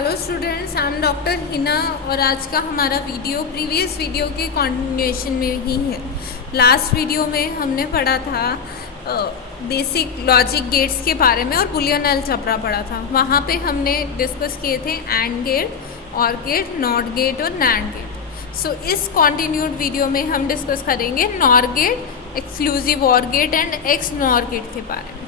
Hello students, I am doctor Hina और आज का हमारा वीडियो प्रीवियस वीडियो के कंटिन्यूएशन में ही है। लास्ट वीडियो में हमने पढ़ा था बेसिक लॉजिक गेट्स के बारे में और बुलियन अलजेब्रा पढ़ा था। वहाँ पे हमने डिस्कस किए थे AND gate, OR gate, NOT gate और नैंड गेट। सो इस कॉन्टिन्यूड वीडियो में हम डिस्कस करेंगे NOR gate, exclusive OR gate and x nor gate के बारे में।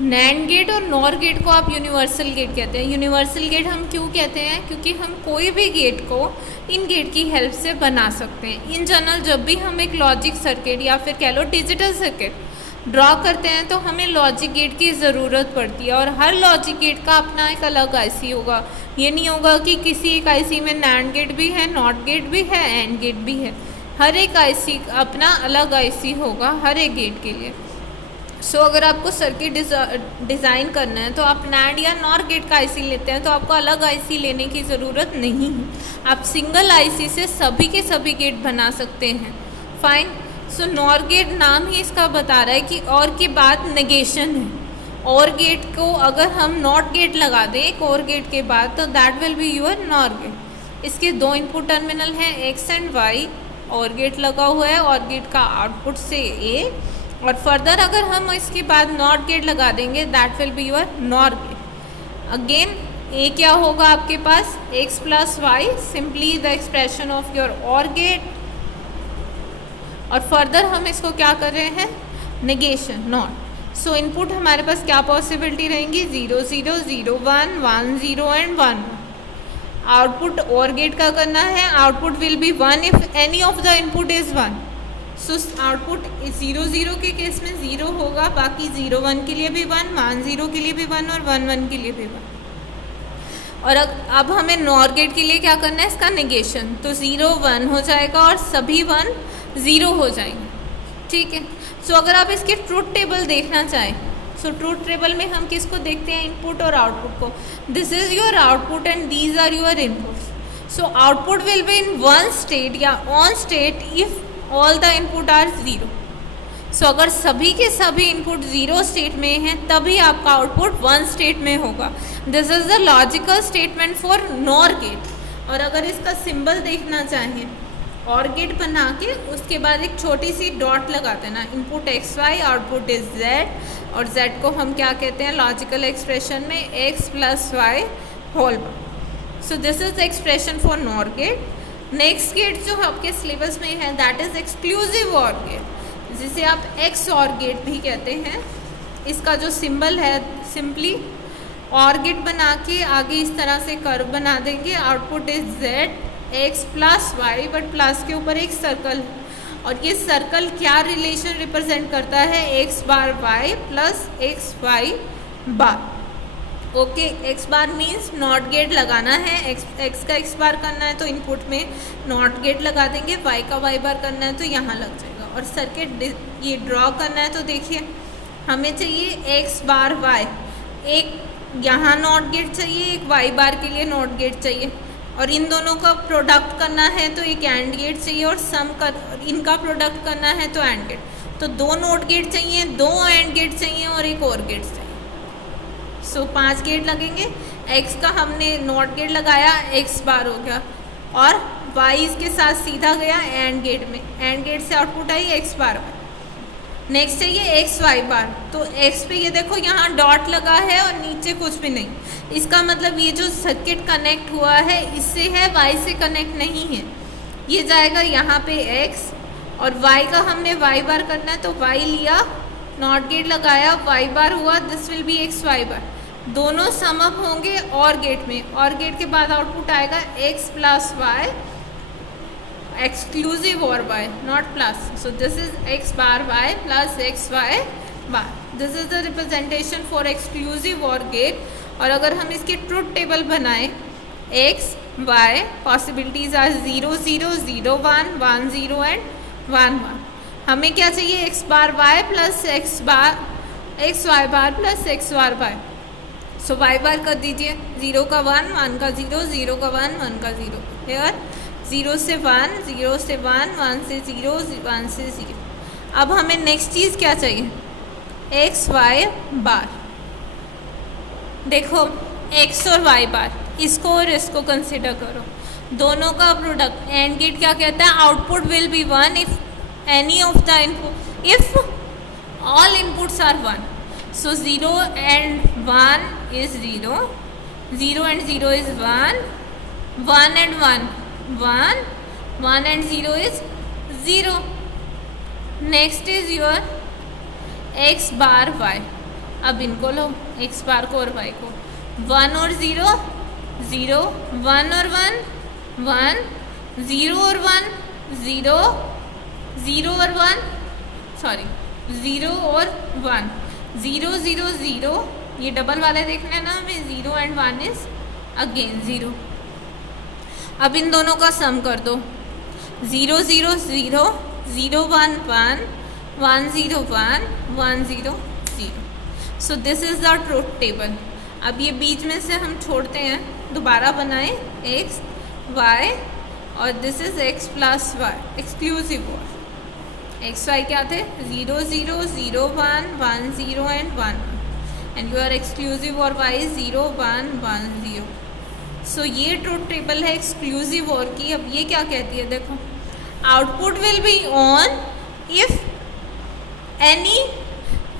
नैंड गेट और नॉर गेट को आप यूनिवर्सल गेट कहते हैं। यूनिवर्सल गेट हम क्यों कहते हैं? क्योंकि हम कोई भी गेट को इन गेट की हेल्प से बना सकते हैं। इन जनरल जब भी हम एक लॉजिक सर्किट या फिर कह लो डिजिटल सर्किट ड्रॉ करते हैं तो हमें लॉजिक गेट की ज़रूरत पड़ती है और हर लॉजिक गेट का अपना एक अलग आईसी होगा। ये नहीं होगा कि किसी एक आईसी में नैंड गेट भी है, नॉट गेट भी है, एंड गेट भी है। हर एक आईसी अपना अलग आईसी होगा हर एक गेट के लिए। सो अगर आपको सर्किट डिज़ाइन करना है तो आप नैंड या नॉर गेट का आईसी लेते हैं तो आपको अलग आईसी लेने की ज़रूरत नहीं है। आप सिंगल आईसी से सभी के सभी गेट बना सकते हैं। फाइन। सो नॉर गेट नाम ही इसका बता रहा है कि और के बाद नेगेशन है। और गेट को अगर हम नॉट गेट लगा दें एक और गेट के बाद तो that will be your nor gate. इसके दो इनपुट टर्मिनल हैं एक्स एंड वाई। और गेट लगा हुआ है और गेट का आउटपुट से ए, और फर्दर अगर हम इसके बाद नॉट गेट लगा देंगे that will be your nor gate. Again A क्या होगा आपके पास? X plus Y, simply the expression of your or gate. और फर्दर हम इसको क्या कर रहे हैं? Negation, not. सो इनपुट हमारे पास क्या पॉसिबिलिटी रहेंगी? 0 0 0 1 1 0 एंड 1 1। आउटपुट और गेट का करना है, output will be 1 if any of the input is 1। So output 0 0 के केस में 0 होगा, बाकी 0 1 के लिए भी 1, 1 0 के लिए भी 1 और 1 1 के लिए भी 1। और अब हमें नॉर गेट के लिए क्या करना है? इसका नेगेशन। तो 0 1 हो जाएगा और सभी 1 0 हो जाएंगे। ठीक है। सो अगर आप इसके ट्रूथ टेबल देखना चाहें सो ट्रूथ टेबल में हम किसको देखते हैं? इनपुट और आउटपुट को। This is your output and these are your inputs. So output will be in one state या on state if all the input are 0। So अगर सभी के सभी इनपुट 0 स्टेट में हैं तभी आपका आउटपुट 1 स्टेट में होगा। This is the logical statement for NOR gate. और अगर इसका सिंबल देखना चाहें, और गेट बना के उसके बाद एक छोटी सी डॉट लगा देना। Input X Y, output is Z, और जेड को हम क्या कहते हैं लॉजिकल एक्सप्रेशन में? X plus Y whole. So this is the expression for NOR gate. Next gate जो आपके सिलेबस में है that is exclusive OR gate, जिसे आप एक्स ऑर गेट भी कहते हैं। इसका जो सिंबल है सिंपली ऑर गेट बना के आगे इस तरह से कर्व बना देंगे। Output is Z X plus Y, but plus के ऊपर एक सर्कल है और ये सर्कल क्या रिलेशन रिप्रेजेंट करता है? X bar Y plus x Y bar. Okay, X bar means NOT gate लगाना है। एक्स का एक्स बार करना है तो इनपुट में नॉट गेट लगा देंगे, वाई का वाई बार करना है तो यहाँ लग जाएगा। और सर्किट ये ड्रॉ करना है तो देखिए हमें चाहिए एक्स बार वाई, एक यहाँ नॉट गेट चाहिए, एक वाई बार के लिए नॉट गेट चाहिए, और इन दोनों का प्रोडक्ट करना है तो एक एंड गेट चाहिए, और सम कर इनका प्रोडक्ट करना है तो एंड गेट। तो 2 नॉट गेट चाहिए, 2 एंड गेट चाहिए और एक और गेट चाहिए। सो 5 गेट लगेंगे। एक्स का हमने नॉट गेट लगाया, एक्स बार हो गया, और वाई इसके साथ सीधा गया एंड गेट में। एंड गेट से आउटपुट आई एक्स बार वाई। नेक्स्ट चाहिए एक्स वाई बार। तो एक्स पे ये देखो यहाँ डॉट लगा है और नीचे कुछ भी नहीं। इसका मतलब ये जो सर्किट कनेक्ट हुआ है इससे है, वाई से कनेक्ट नहीं है। ये जाएगा यहाँ पे एक्स, और वाई का हमने वाई बार करना है तो वाई लिया, नॉट गेट लगाया, वाई बार हुआ, this will be X Y bar. दोनों सम अप होंगे और गेट में, और गेट के बाद आउटपुट आएगा x plus y, exclusive or y, not plus. So this is x bar Y plus x Y bar. This is the representation for exclusive or gate. और अगर हम इसकी ट्रूथ टेबल बनाएं, x y possibilities are 0 0 0 1 1 0 and 1 1। हमें क्या चाहिए? X bar Y plus x Y bar plus x bar Y. So y bar कर दीजिए, 0 का 1 1 का 0 0 का 1 1 का 0। हेयर 0 से 1 0 से 1 1 से 0 1 से 0। अब हमें नेक्स्ट चीज़ क्या चाहिए? एक्स वाई बार। देखो एक्स और वाई बार, इसको और इसको कंसिडर करो, दोनों का प्रोडक्ट। एंड गेट क्या कहता है, output will be 1 if any of the input, if all inputs are 1। So 0 and 1 is 0, 0 and 0 is 1, 1 and 1 1, 1 and 0 is 0. Next is your x bar y. अब इनको लो, एक्स बार को और वाई को, 1 और 0 0, 1 और 1 1, 0 और 1 0, 0 और 1 सॉरी 0 और 1 0 0 0। ये डबल वाले देखने ना हमें, 0 and 1 इज अगेन 0। अब इन दोनों का सम कर दो, 0 0 0, 0 1 1, 1 0 1, 1 0 0। So this is the truth table. अब ये बीच में से हम छोड़ते हैं, दोबारा बनाएं x y और this is x plus y exclusive or x y क्या थे, 0 0 0 1 1 0 and 1 एंड योर एक्सक्लूसिव और y 0 1 1 0। सो ये ट्रूथ टेबल है एक्सक्लूसिव और की। अब ये क्या कहती है, देखो, output will be on if any,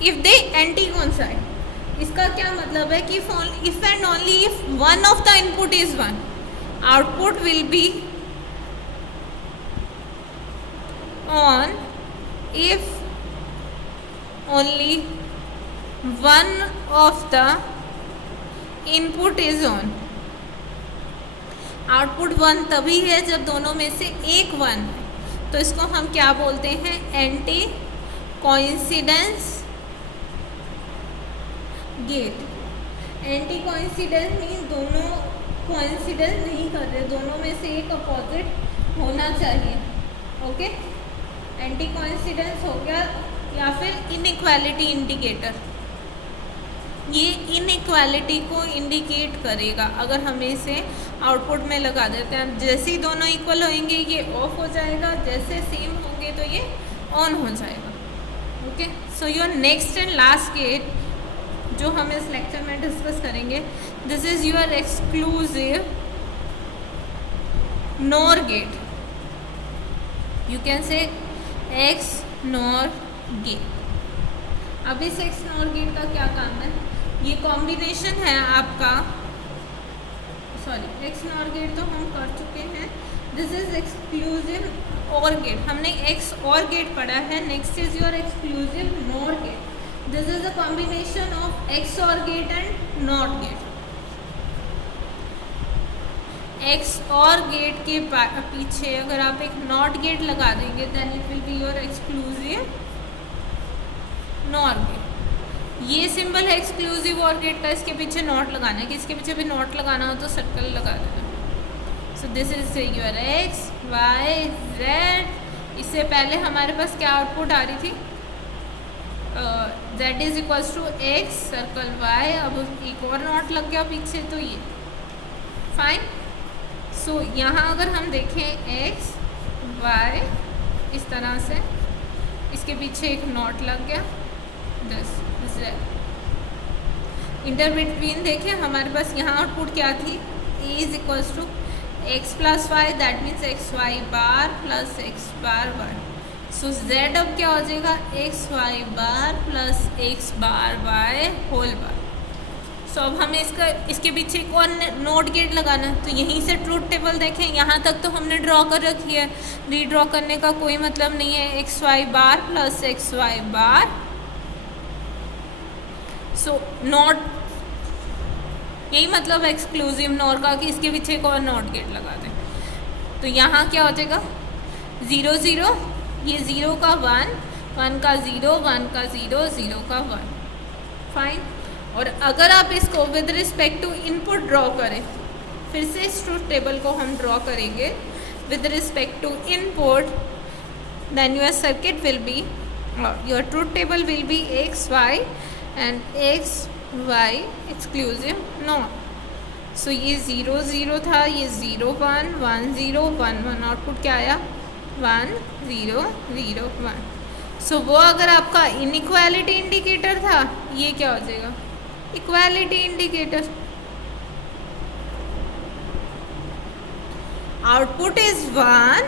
if they anti coincide. इसका क्या मतलब है कि if and only if one of the input is 1, output will be on if only one of the input is on. Output 1 तभी है जब दोनों में से एक 1 है, तो इसको हम क्या बोलते हैं, anti coincidence gate. Anti coincidence mean दोनों कोइंसिडेंस नहीं कर रहे, दोनों में से एक अपोजिट होना चाहिए। ओके, एंटी कोइंसिडेंस हो गया, या फिर इनइक्वालिटी इंडिकेटर। ये इनइक्वालिटी को इंडिकेट करेगा। अगर हम इसे आउटपुट में लगा देते हैं, जैसे ही दोनों इक्वल होंगे ये ऑफ हो जाएगा, जैसे सेम होंगे तो ये ऑन हो जाएगा। Okay, so your next and last gate जो हम इस लेक्चर में डिस्कस करेंगे, this is your exclusive nor gate. You can say x nor gate. अब इस एक्स नॉर गेट का क्या काम है, ये कॉम्बिनेशन है आपका, सॉरी एक्स नॉर गेट तो हम कर चुके हैं, this is exclusive or gate. हमने एक्स और गेट पढ़ा है। Next is your exclusive nor gate. This is a combination of X or gate and not gate. X or gate के पीछे अगर आप एक नॉट गेट लगा देंगे, then it will be your exclusive nor gate. ये सिंबल है exclusive or gate का, इसके पीछे नॉट लगाना है, कि इसके पीछे भी नॉट लगाना हो तो सर्कल लगा देना। So this is your x y z. इससे पहले हमारे पास क्या आउटपुट आ रही थी, z is equals to x circle y. अब एक और नॉट लग गया पीछे, तो ये फाइन। सो यहाँ अगर हम देखें एक्स वाई इस तरह से, इसके पीछे एक नॉट लग गया, दिस इंटर बिटवीन देखें हमारे पास यहाँ आउटपुट क्या थी, A is equals to X plus Y, that means X Y bar plus x bar Y. So Z अब क्या हो जाएगा, X Y bar plus x bar Y whole bar. So अब हमें इसके पीछे एक और नोट गेट लगाना है, तो यहीं से ट्रूथ टेबल देखें, यहाँ तक तो हमने ड्रॉ कर रखी है, रीड्रॉ करने का कोई मतलब नहीं है। X Y bar plus x Y bar, so not, यही मतलब एक्सक्लूसिव नॉर का कि इसके पीछे एक और नॉट गेट लगा दें। तो यहाँ क्या हो जाएगा, 0 0, ये 0 का 1, 1 का 0, 1 का 0, 0 का 1, फाइन। और अगर आप इसको with respect to input draw करें, फिर से इस ट्रूथ टेबल को हम ड्रॉ करेंगे with respect to input, then your circuit will be, your truth table will be X Y and X Y exclusive not. So ये 0 0 था, ये 0 1 1 0 1 1, आउटपुट क्या आया 1 0 0 1। सो वो अगर आपका इनइक्वालिटी इंडिकेटर था, ये क्या हो जाएगा, equality indicator. Output is 1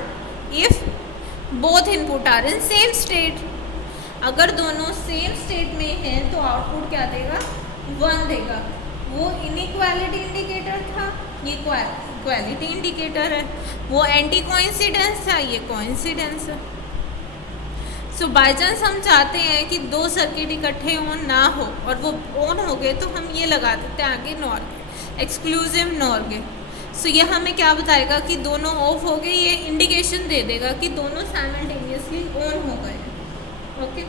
if both input are in same state. अगर दोनों सेम स्टेट में हैं तो आउटपुट क्या देगा, 1 देगा। वो इनइक्वालिटी इंडिकेटर था, ये इक्वालिटी इंडिकेटर है। वो एंटी कोइंसिडेंस था, ये कोइंसिडेंस है। सो बाय चांस हम चाहते हैं कि दो सर्किट इकट्ठे ऑन ना हो और वो ऑन हो गए तो हम ये लगा देते हैं आगे nor gate, exclusive nor gate. So ये हमें क्या बताएगा कि दोनों ऑफ हो गए, ये इंडिकेशन दे देगा कि दोनों साइमल्टेनियसली ऑन हो गए। Okay,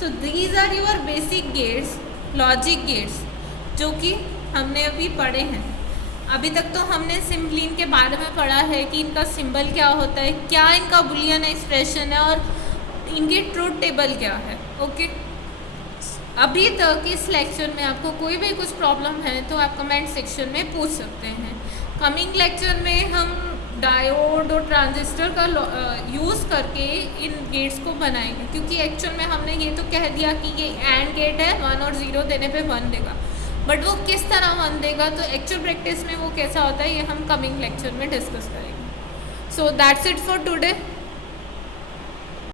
so these are your basic gates, logic gates, जो कि हमने अभी पढ़े हैं। अभी तक तो हमने सिंपली इनके बारे में पढ़ा है कि इनका सिंबल क्या होता है, क्या इनका बुलियन एक्सप्रेशन है और इनकी ट्रूथ टेबल क्या है। ओके, अभी तक इस लेक्चर में आपको कोई भी कुछ प्रॉब्लम है तो आप कमेंट सेक्शन में पूछ सकते हैं। कमिंग लेक्चर में हम डायोड और ट्रांजिस्टर का यूज़ करके इन गेट्स को बनाएंगे, क्योंकि एक्चुअल में हमने ये तो कह दिया कि ये एंड गेट है, 1 और 0 देने पे 1 देगा, बट वो किस तरह 1 देगा, तो एक्चुअल प्रैक्टिस में वो कैसा होता है ये हम कमिंग लेक्चर में डिस्कस करेंगे। So that's it for today.